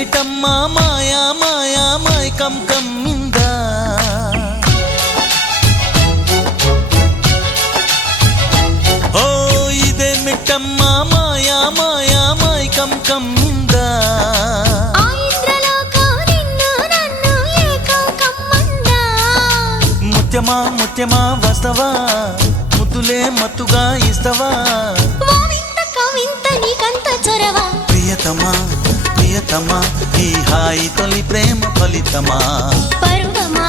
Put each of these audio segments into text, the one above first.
ఇదేమిటమ్మా మాయా మాయా మైకం కమ్మిందా ఓ ఇదేమిటమ్మా మాయా మాయా మైకం కమ్మిందా ముత్యమా ముత్యమా వస్తవా ముద్దులే మత్తుగా ఇస్తవా ప్రియతమా ప్రియతమా ఈ హాయి తొలి ప్రేమ ఫలితమా పరువమా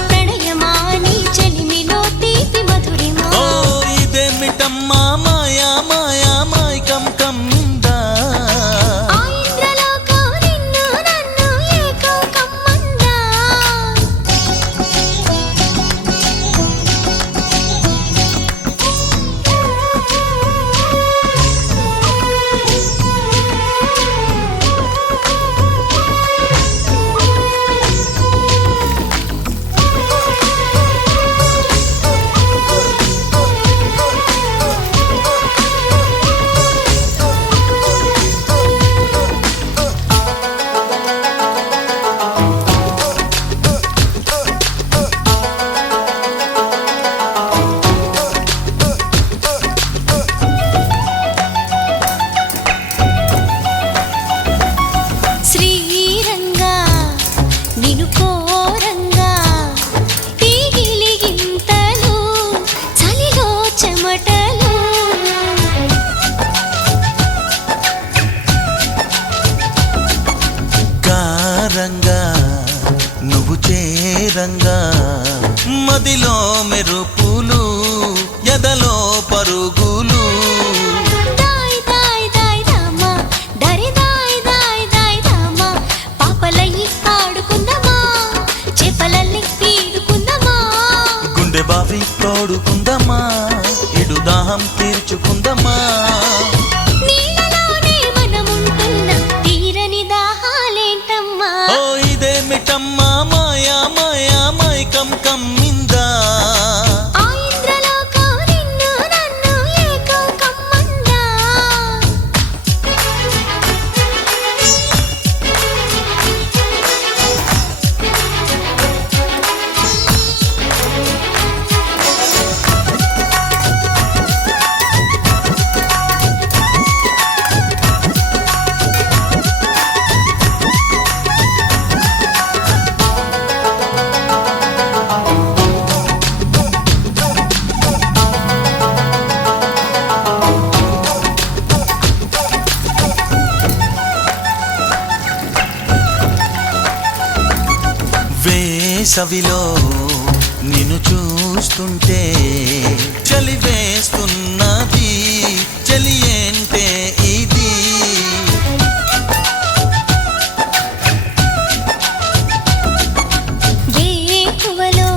ప్రణయమా నీ చెలిమిలో తీపి మధురిమా ఓ ఇదేమిటమ్మా మాయా మాయా మైకం కమ్మిందా నువ్వు చేరంగా మదిలో మెరుపులు ఎదలో పరుగులు గుండె బావి తోడుకుందమ్మా ఇడు దాహం తీర్చుకుందమ్మా ఇదేమిటమ్మా మాయా మాయా మైకం కమ్మిందా వేసవిలో నిన్ను చూస్తుంటే చలి వేస్తున్నది చలి ఏంటే ఇది వేకువలో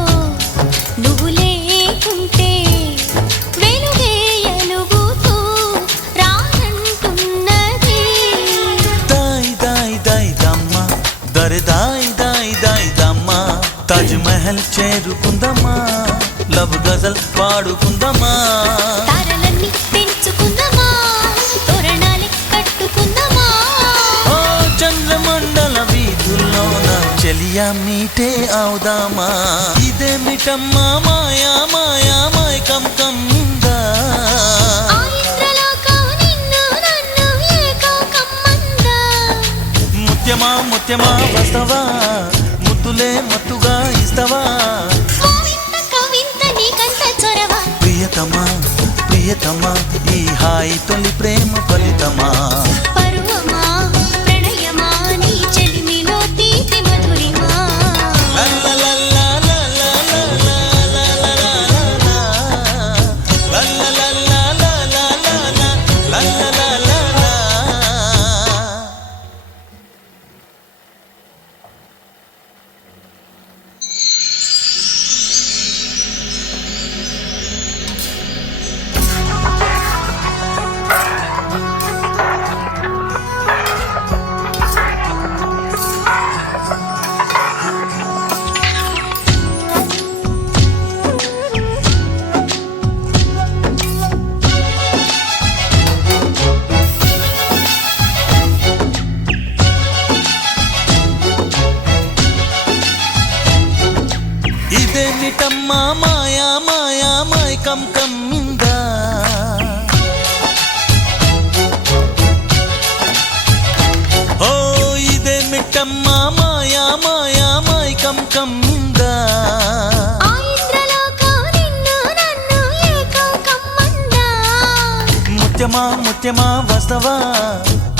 నువ్వు లేకుంటే వెలుగే ఎలుగుతూ రానంటున్నది దాయ్ దాయ్ దాయ్ దమ్మ దరి దాయ్ దాయ్ దాయ్ దమ్మ తాజ్ మహల్ చేరుకుందమ్మా లవ్ గజల్ పాడుకుందమ్మా తారలన్నీ పెంచుకుందమా తోరణాలే కట్టుకుందమా ఓ చంద్రమండల వీధుల్లోన చెలియా మీటే అవుదామా ఇదేమిటమ్మా మాయా మాయా మైకం కమ్మిందా ముత్యమా ముత్యమా వస్తవా ముద్దులే మత్తుగా ఇస్తవా ప్రియతమా ప్రియతమా ఈ హాయి తొలి ప్రేమ ఫలితమా పరువమా ప్రణయమా నీ చెలిమిలో తీపి మధురిమా మిట్టమ్మ మాయా మాయా మైకం కమ్మిందా ఓ ఇదే మిట్టమ్మ మాయా మాయా మైకం కమ్మిందా ఆ ఇంద్రలోకం నిన్ను నన్ను ఏకం కమ్మందా. ముత్యమా ముత్యమా వస్తవా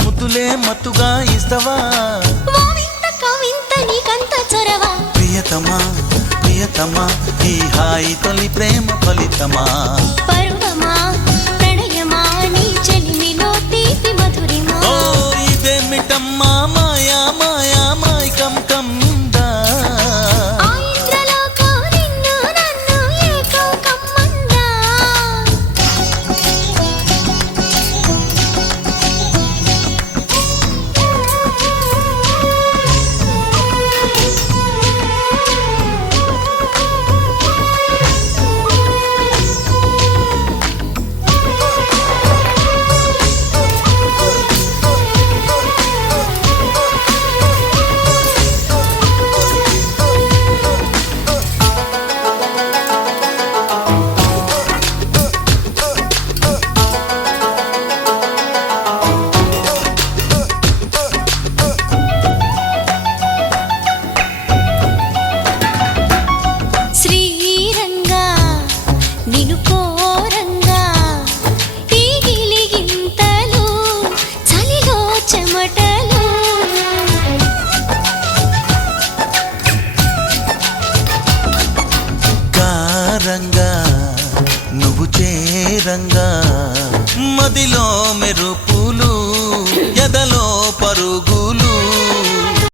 ముద్దులే మత్తుగా ఇస్తవా ఓ వింత కవింత నీకంత చొరవా. ప్రియతమా ప్రియతమా ఈ హాయి తొలి ప్రేమ ఫలితమా పరువమా ప్రణయమా నీ చెలిమిలో తీపి మధురిమా. ఓ ఇదే మిట్టమ్మా మాయా మాయా మైకం కమ్మిందా ఆ ఇంద్రలోకం నిన్ను నన్ను ఏకం కమ్మందా. శ్రీరంగా నిను కోరంగా ఈ గిలిగింతలు చలిలో చెమటలు. కారంగా నువ్వు చేరంగా మదిలో మెరుపులు ఎదలో పరుగు